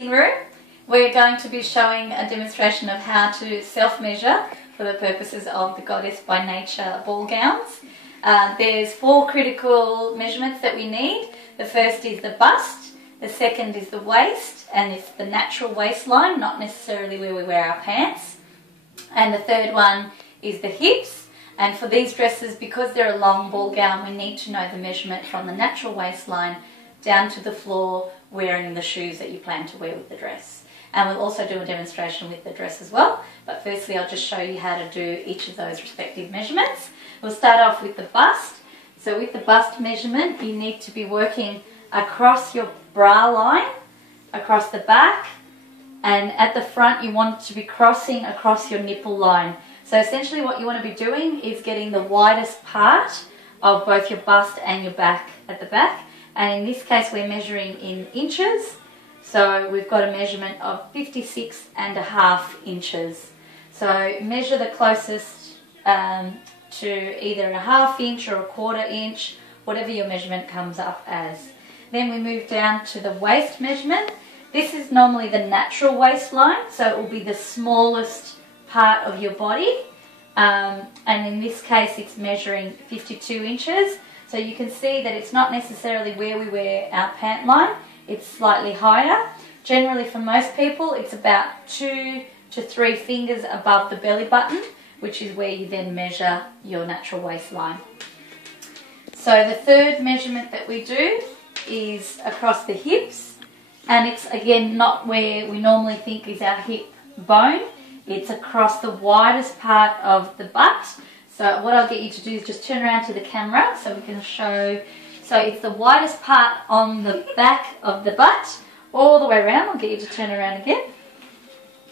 Room. We're going to be showing a demonstration of how to self-measure for the purposes of the Goddess by Nature ball gowns. There's 4 critical measurements that we need. The first is the bust, the second is the waist, and it's the natural waistline, not necessarily where we wear our pants. And the third one is the hips. And for these dresses, because they're a long ball gown, we need to know the measurement from the natural waistline down to the floor wearing the shoes that you plan to wear with the dress. And we'll also do a demonstration with the dress as well, but firstly I'll just show you how to do each of those respective measurements. We'll start off with the bust. So with the bust measurement, you need to be working across your bra line, across the back, and at the front you want to be crossing across your nipple line. So essentially what you want to be doing is getting the widest part of both your bust and your back at the back. And in this case we're measuring in inches, so we've got a measurement of 56.5 inches. So measure the closest to either a ½ inch or a ¼ inch, whatever your measurement comes up as. Then we move down to the waist measurement. This is normally the natural waistline, so it will be the smallest part of your body, and in this case it's measuring 52 inches. So you can see that it's not necessarily where we wear our pant line, it's slightly higher. Generally for most people it's about 2 to 3 fingers above the belly button, which is where you then measure your natural waistline. So the third measurement that we do is across the hips, and it's again not where we normally think is our hip bone, it's across the widest part of the butt. So what I'll get you to do is just turn around to the camera so we can show. So it's the widest part on the back of the butt, all the way around. I'll get you to turn around again.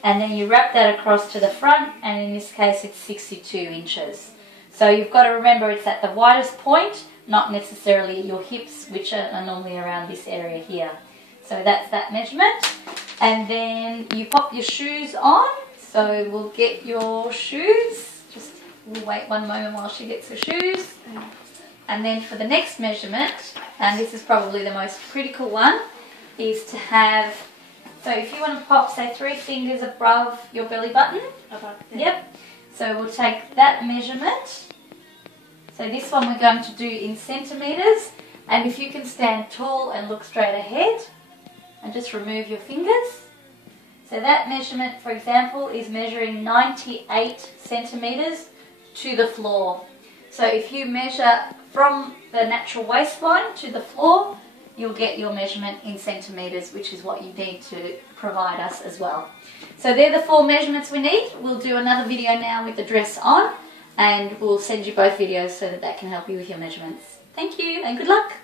And then you wrap that across to the front, and in this case it's 62 inches. So you've got to remember it's at the widest point, not necessarily your hips, which are normally around this area here. So that's that measurement. And then you pop your shoes on. So we'll get your shoes. We'll wait one moment while she gets her shoes. And then for the next measurement, and this is probably the most critical one, is to have, so if you want to pop, say 3 fingers above your belly button. Yep. So we'll take that measurement. So this one we're going to do in centimetres. And if you can stand tall and look straight ahead, and just remove your fingers. So that measurement, for example, is measuring 98 centimetres to the floor. So if you measure from the natural waistline to the floor, you'll get your measurement in centimetres, which is what you need to provide us as well. So they're the 4 measurements we need. We'll do another video now with the dress on, and we'll send you both videos so that can help you with your measurements. Thank you and good luck.